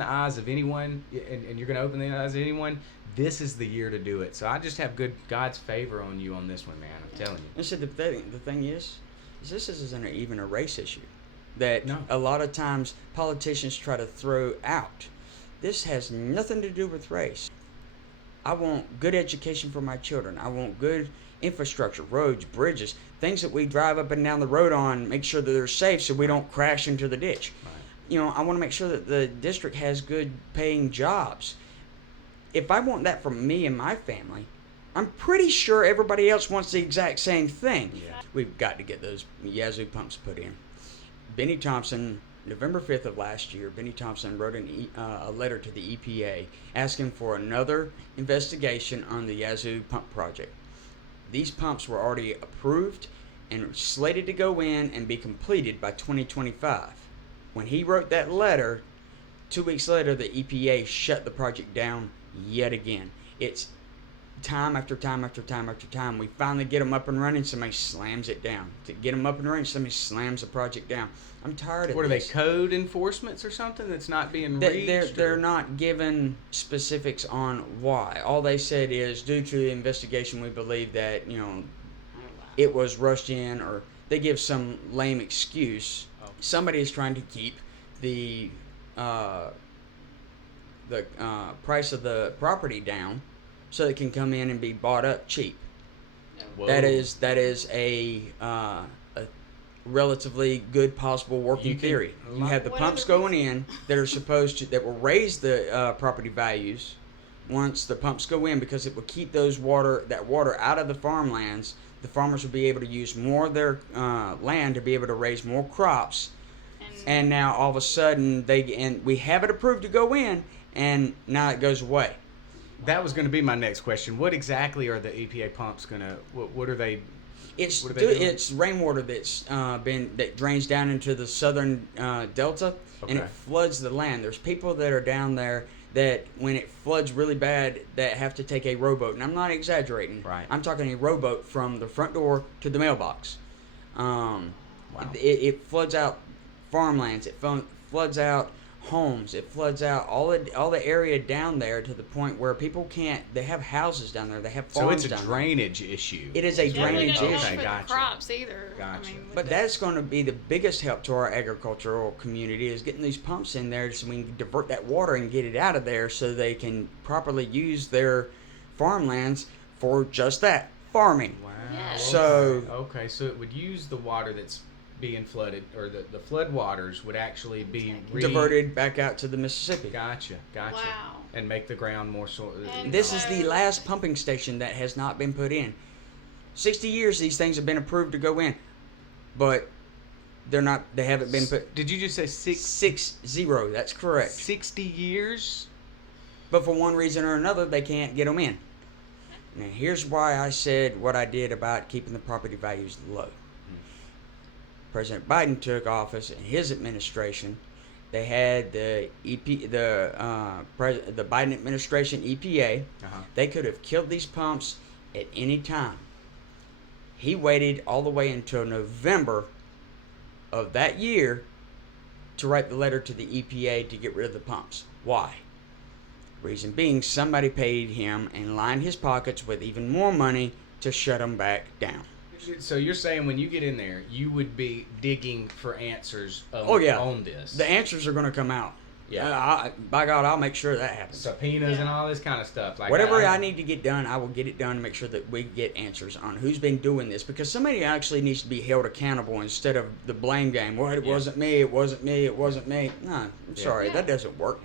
the eyes of anyone, and you're going to open the eyes of anyone, this is the year to do it. So I just have God's favor on you on this one, man. I'm telling you. And so the thing is this isn't even a race issue that No. a lot of times politicians try to throw out. This has nothing to do with race. I want good education for my children. I want good infrastructure, roads, bridges, things that we drive up and down the road on, make sure that they're safe so we don't crash into the ditch. Right. You know, I want to make sure that the district has good paying jobs. If I want that for me and my family, I'm pretty sure everybody else wants the exact same thing. Yeah. We've got to get those Yazoo pumps put in. Benny Thompson, November 5th of last year, Benny Thompson wrote a letter to the EPA asking for another investigation on the Yazoo pump project. These pumps were already approved and slated to go in and be completed by 2025. When he wrote that letter, 2 weeks later, the EPA shut the project down yet again. It's time after time after time after time. We finally get them up and running, somebody slams it down. To get them up and running, somebody slams the project down. I'm tired of What are this. they, code enforcements or something that's not being reached? They're not given specifics on why. All they said is, due to the investigation, we believe that, it was rushed in, or they give some lame excuse. Oh. Somebody is trying to keep the price of the property down so it can come in and be bought up cheap. Whoa. That is a relatively good possible working theory. You have the pumps going in that are that will raise the property values once the pumps go in, because it will keep that water out of the farmlands. The farmers will be able to use more of their land to be able to raise more crops. And now all of a sudden we have it approved to go in, and now it goes away. That was going to be my next question. What exactly are the EPA pumps going to? What are they? It's rainwater that drains down into the southern delta, and it floods the land. There's people that are down there that when it floods really bad, that have to take a rowboat, and I'm not exaggerating. Right. I'm talking a rowboat from the front door to the mailbox. Wow. It floods out farmlands. It floods out homes. It floods out all the area down there to the point where people can't. They have houses down there. They have farms. So it's a down drainage issue. It is a drainage issue. Okay, gotcha. Crops either. Gotcha. But that's going to be the biggest help to our agricultural community, is getting these pumps in there so we can divert that water and get it out of there so they can properly use their farmlands for just that, farming. Wow. Yes. So so it would use the water that's being flooded, or the flood waters would actually be diverted back out to the Mississippi. Gotcha. Wow. And make the ground more so. And This is the last pumping station that has not been put in. 60 years these things have been approved to go in, but they haven't been put. Did you just say 60? That's correct. 60 years? But for one reason or another, they can't get them in. Now, here's why I said what I did about keeping the property values low. President Biden took office, in his administration, they had the Biden administration EPA. They could have killed these pumps at any time. He waited all the way until November of that year to write the letter to the EPA to get rid of the pumps. Why? Reason being, somebody paid him and lined his pockets with even more money to shut them back down. So you're saying when you get in there, you would be digging for answers on this? The answers are going to come out. Yeah. By God, I'll make sure that happens. Subpoenas and all this kind of stuff. Like whatever I need to get done, I will get it done to make sure that we get answers on who's been doing this. Because somebody actually needs to be held accountable instead of the blame game. Well, it wasn't me, it wasn't me, it wasn't me. No, I'm sorry, that doesn't work.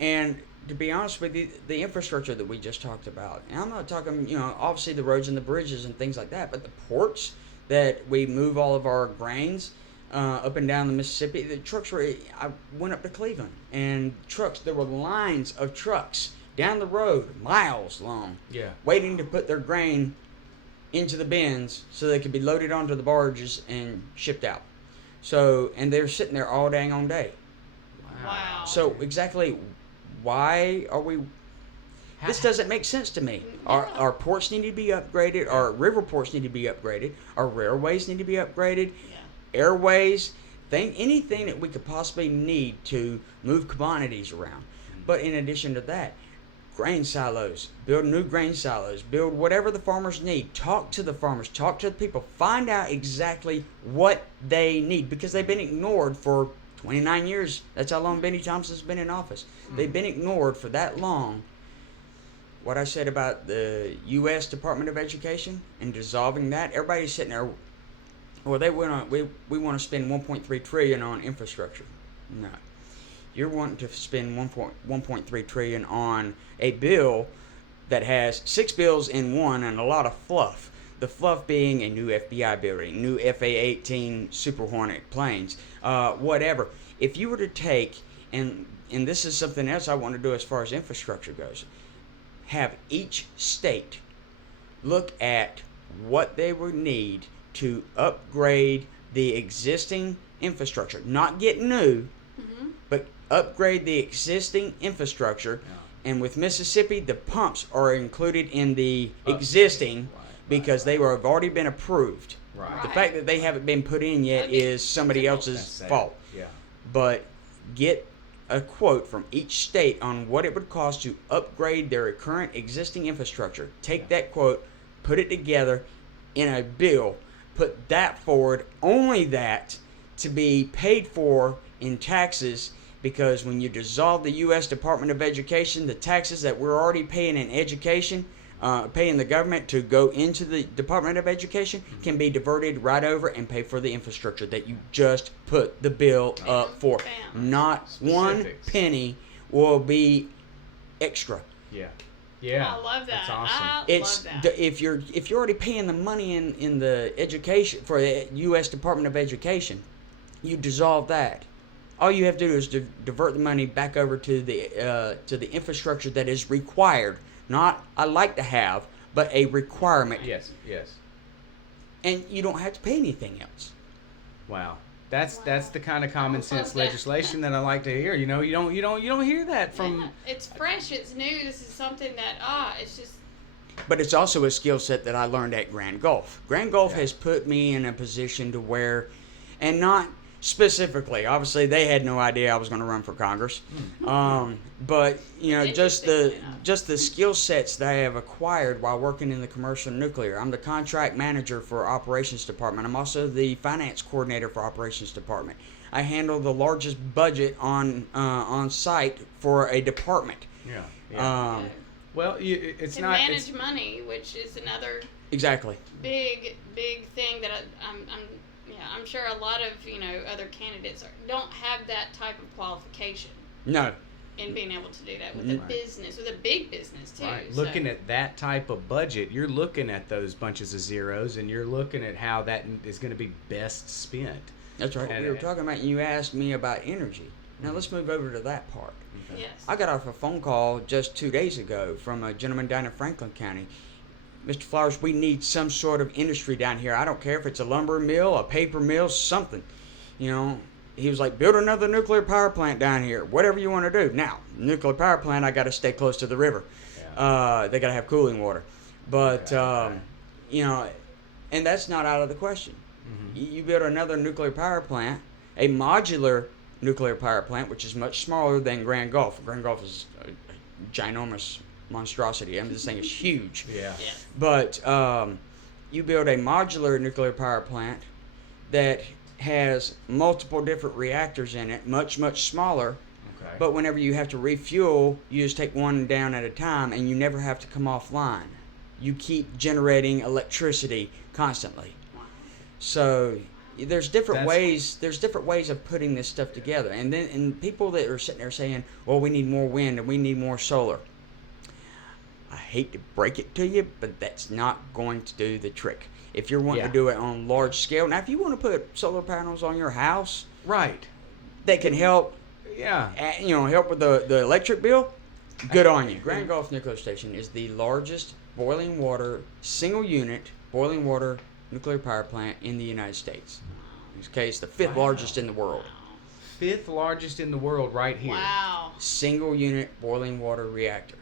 And to be honest with you, the infrastructure that we just talked about, and I'm not talking, obviously the roads and the bridges and things like that, but the ports that we move all of our grains up and down the Mississippi, the trucks I went up to Cleveland, and there were lines of trucks down the road, miles long, waiting to put their grain into the bins so they could be loaded onto the barges and shipped out. So, and they're sitting there all dang on day. Wow. So exactly why are we... This doesn't make sense to me. Our ports need to be upgraded. Our river ports need to be upgraded. Our railways need to be upgraded. Airways. anything that we could possibly need to move commodities around. But in addition to that, grain silos, build new grain silos, build whatever the farmers need. Talk to the farmers, talk to the people, find out exactly what they need, because they've been ignored for 29 years. That's how long Benny Thompson's been in office. They've been ignored for that long. What I said about the U.S. Department of Education and dissolving that, everybody's sitting there, well, we want to spend 1.3 trillion on infrastructure. No. You're wanting to spend 1.3 trillion on a bill that has 6 bills in one and a lot of fluff. The fluff being a new FBI building, new FA-18 Super Hornet planes, whatever. If you were to take, and this is something else I want to do as far as infrastructure goes, have each state look at what they would need to upgrade the existing infrastructure. Not get new, but upgrade the existing infrastructure. Yeah. And with Mississippi, the pumps are included in the existing because they have already been approved. Right. The fact that they haven't been put in yet is somebody else's That's sad. fault. Yeah. But get a quote from each state on what it would cost to upgrade their current existing infrastructure. Take that quote, put it together in a bill, put that forward, only that, to be paid for in taxes, because when you dissolve the U.S. Department of Education, the taxes that we're already paying in education, paying the government to go into the Department of Education, can be diverted right over and pay for the infrastructure that you just put the bill up for. Bam. Not one Specifics. penny will be extra. Yeah. Yeah. I love that. That's awesome. It's love that. if you're already paying the money in the education for the U.S. Department of Education, you dissolve that. All you have to do is divert the money back over to the infrastructure that is required. Not I like to have, but a requirement. Yes. Yes. And you don't have to pay anything else. Wow. That's the kind of common sense that. legislation that I like to hear. You know, you don't hear that from. Yeah, it's fresh. It's new. This is something that it's just. But it's also a skill set that I learned at Grand Gulf. Grand Gulf Yeah. has put me in a position to where, and not specifically, obviously they had no idea I was going to run for Congress. But just the skill sets that I have acquired while working in the commercial nuclear. I'm the contract manager for operations department. I'm also the finance coordinator for operations department. I handle the largest budget on site for a department. Yeah. Yeah. Um, it's to not. manage money, which is another exactly. big thing that I'm sure a lot of other candidates don't have that type of qualification No. in being able to do that with a business, with a big business too. Right. So, Looking at that type of budget, you're looking at those bunches of zeros, and you're looking at how that is going to be best spent. That's right. And- We were talking about, you asked me about energy. Now let's move over to that part. yes, I got off a phone call just 2 days ago from a gentleman down in Franklin County. Mr. Flowers, we need some sort of industry down here. I don't care if it's a lumber mill, a paper mill, something. He was like, build another nuclear power plant down here. Whatever you want to do. Now, nuclear power plant, I got to stay close to the river. Yeah. They got to have cooling water. But, Right. and that's not out of the question. Mm-hmm. You build another nuclear power plant, a modular nuclear power plant, which is much smaller than Grand Gulf. Grand Gulf is a ginormous monstrosity. I mean, this thing is huge. Yeah. yes. But you build a modular nuclear power plant that has multiple different reactors in it, much, much smaller. Okay. But whenever you have to refuel, you just take one down at a time, and you never have to come offline. You keep generating electricity constantly. So there's different That's- ways. There's different ways of putting this stuff together. And people that are sitting there saying, "Well, we need more wind and we need more solar." I hate to break it to you, but that's not going to do the trick. If you're wanting Yeah. to do it on large scale, now if you want to put solar panels on your house Right. that can help, Yeah. help with the electric bill, good on you. Grand Gulf Nuclear Station is the largest boiling water, single unit boiling water nuclear power plant in the United States. In this case, the fifth Wow. largest in the world. 5th largest in the world, right here. Wow. Single unit boiling water reactor.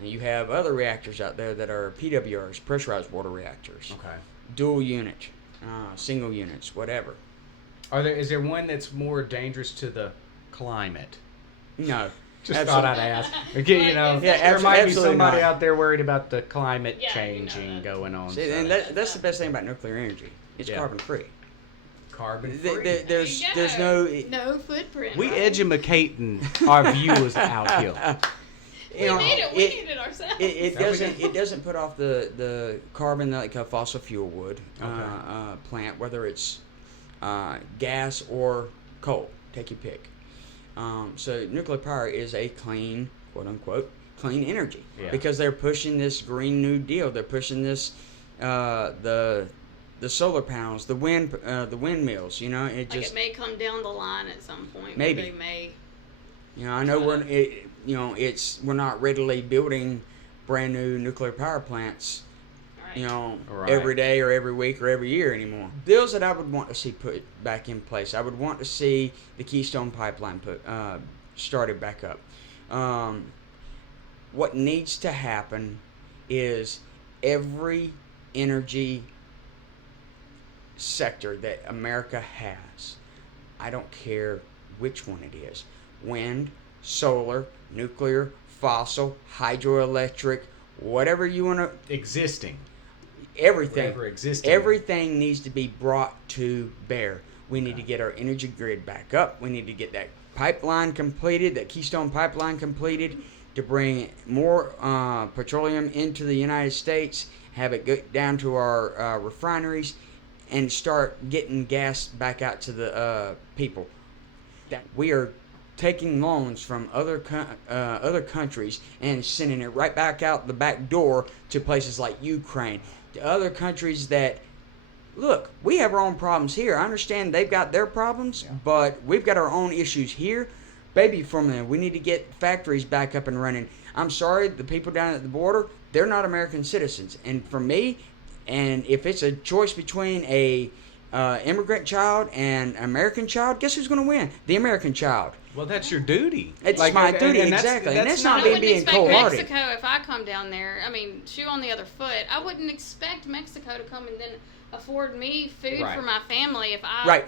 And you have other reactors out there that are PWRs, pressurized water reactors. Okay. Dual unit, single units, whatever. Is there one that's more dangerous to the climate? No. Just Absolutely. thought I'd ask. Okay, you know, Yeah, there might be absolutely somebody not. out there worried about the climate Yeah, changing that. going on. See, so. and that's the best thing about nuclear energy. It's Yeah. carbon free. Carbon Th- free. th- there's There you there's go. no no footprint. We right? educating our viewers out here. We need it. We need it ourselves. It There we doesn't go. it doesn't put off the carbon like a fossil fuel would Okay. plant, whether it's gas or coal. Take your pick. So nuclear power is a clean, quote unquote, clean energy Yeah. because they're pushing this Green New Deal. They're pushing this the solar panels, the windmills. You know, it Like just it may come down the line at some point. Maybe. They may. you know I know we're not readily building brand new nuclear power plants. Right. You know, Right. every day or every week or every year anymore. Bills that I would want to see put back in place. I would want to see the Keystone Pipeline started back up. What needs to happen is every energy sector that America has, I don't care which one it is, wind, solar, nuclear, fossil, hydroelectric, whatever you want to, Existing. everything. Whatever existing. Everything needs to be brought to bear. We need to get our energy grid back up. We need to get that pipeline completed, that Keystone Pipeline completed, to bring more petroleum into the United States, have it go down to our refineries, and start getting gas back out to the people. That we are taking loans from other countries and sending it right back out the back door to places like Ukraine, to other countries that, look, we have our own problems here. I understand they've got their problems, but we've got our own issues here. Baby formula, we need to get factories back up and running. I'm sorry, the people down at the border, they're not American citizens. And for me, and if it's a choice between a immigrant child and an American child, guess who's going to win? The American child. Well, that's your duty. It's my duty, exactly. And that's not I being wouldn't expect cold-hearted. Mexico if I come down there. I mean, shoe on the other foot. I wouldn't expect Mexico to come and then afford me food Right. for my family if I. Right.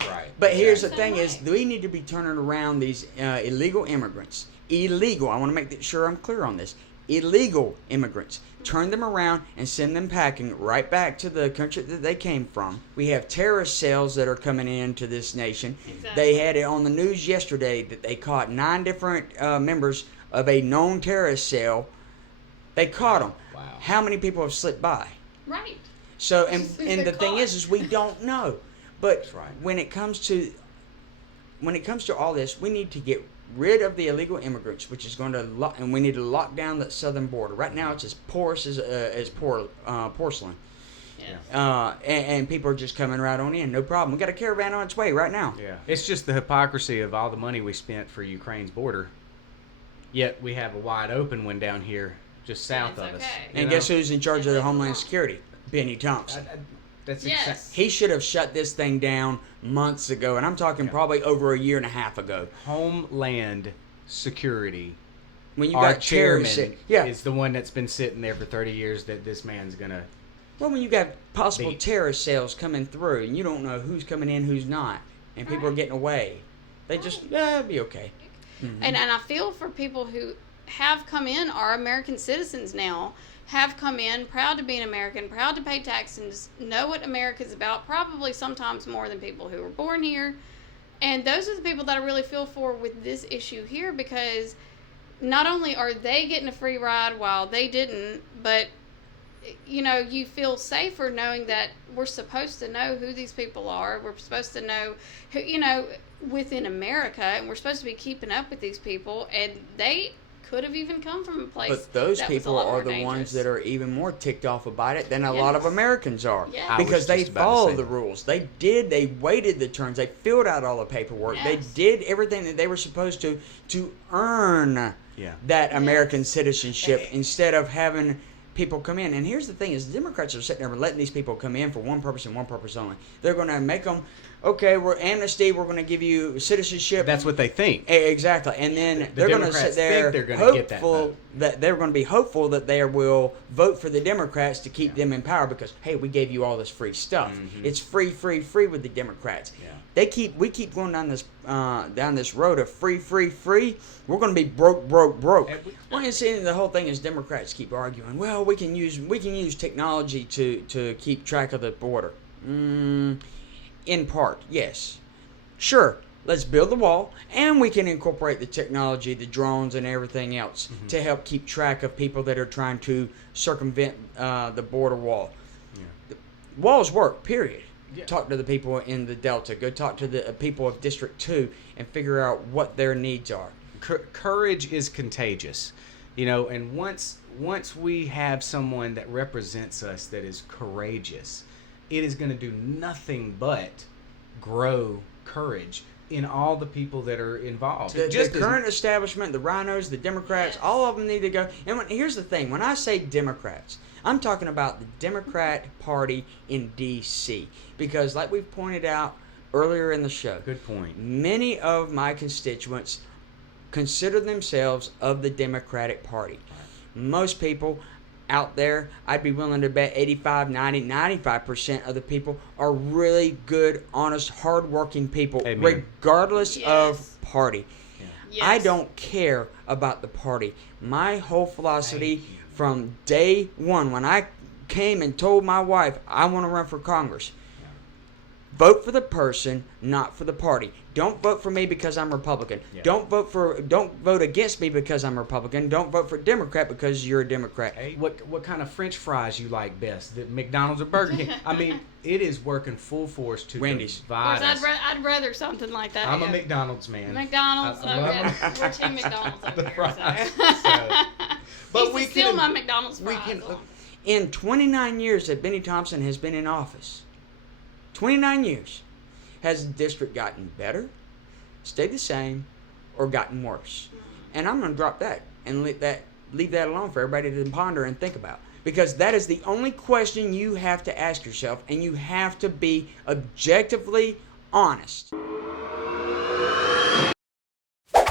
Right. But here's the Same thing is, way. we need to be turning around these illegal immigrants. Illegal. I want to make sure I'm clear on this. Illegal immigrants. Turn them around and send them packing right back to the country that they came from. We have terrorist cells that are coming into this nation. Exactly. They had it on the news yesterday that they caught 9 different members of a known terrorist cell. They caught them. Wow. How many people have slipped by? Right. So, Who's and been the thing caught? is we don't know. But That's right. when it comes to all this, we need to get rid of the illegal immigrants, which is going to and we need to lock down the southern border. Right now, it's as porous as porcelain, Yes. and people are just coming right on in, no problem. We got a caravan on its way right now. Yeah. It's just the hypocrisy of all the money we spent for Ukraine's border, yet we have a wide open one down here just south It's of us. okay. you And know? guess who's in charge of the It's Homeland wrong. Security? Benny Thompson. That's Yes. He should have shut this thing down months ago, and I'm talking Yeah. probably over a year and a half ago. Homeland Security. When you Our got chairman terrorists, yeah. is the one that's been sitting there for 30 years that this man's gonna. Well, when you got possible Beat. terrorist cells coming through, and you don't know who's coming in, who's not, and people are Right. getting away, they just, it'll be okay. And I feel for people who have come in, are American citizens now, have come in proud to be an American, proud to pay taxes, know what America's about, probably sometimes more than people who were born here. And those are the people that I really feel for with this issue here, because not only are they getting a free ride while they didn't, but you know, you feel safer knowing that we're supposed to know who these people are. We're supposed to know who, you know, within America, and we're supposed to be keeping up with these people, and they could have even come from a place. But those that was a people lot are more the ones dangerous. that are even more ticked off about it than a lot of Yes. Americans are. Yeah. I was Because they just about to followed say the that. rules. They waited the turns. They filled out all the paperwork. They Yes. did everything that they were supposed to earn Yeah. that American citizenship, instead of having people come in. And here's the thing: is Democrats are sitting there letting these people come in for one purpose and one purpose only. They're going to make them, okay, we're amnesty. We're going to give you citizenship. That's what they think. Exactly, and then they're going to Democrats sit there think they're gonna get that hopeful vote. that they're going to be hopeful that they will vote for the Democrats to keep them in power because hey, we gave you all this free stuff. It's free with the Democrats. Yeah. We keep going down this road of free. We're going to be broke. Well, you see, the whole thing is Democrats keep arguing. Well, we can use technology to keep track of the border. In part, yes, sure. Let's build the wall, and we can incorporate the technology, the drones, and everything else to help keep track of people that are trying to circumvent the border wall. Yeah. The walls work. Period. Yeah. Talk to the people in the Delta. Go talk to the people of District 2 and figure out what their needs are. Courage is contagious, and once we have someone that represents us that is courageous, it is going to do nothing but grow courage in all the people that are involved. The current establishment, the rhinos, the Democrats, Yes. all of them need to go. And here's the thing: when I say Democrats, I'm talking about the Democrat Party in D.C. Because, like we've pointed out earlier in the show, Good point. many of my constituents consider themselves of the Democratic Party. Most people out there, I'd be willing to bet 85, 90, 95% of the people are really good, honest, hardworking people, Amen. regardless Yes. of party. Yes. I don't care about the party. My whole philosophy Thank you. from day one, when I came and told my wife I want to run for Congress, vote for the person, not for the party. Don't vote for me because I'm Republican. Yeah. Don't vote against me because I'm Republican. Don't vote for Democrat because you're a Democrat. Hey, what kind of French fries you like best? The McDonald's or Burger King? I mean, it is working full force to Wendy's. Of divide course, us. I'd rather something like that. I'm a yeah. McDonald's man. McDonald's. I love Okay. them. We're team McDonald's over The here. fries. So. But we steal my McDonald's fries. In 29 years that Benny Thompson has been in office, 29 years, has the district gotten better, stayed the same, or gotten worse? And I'm going to drop that and leave that alone for everybody to ponder and think about. Because that is the only question you have to ask yourself, and you have to be objectively honest.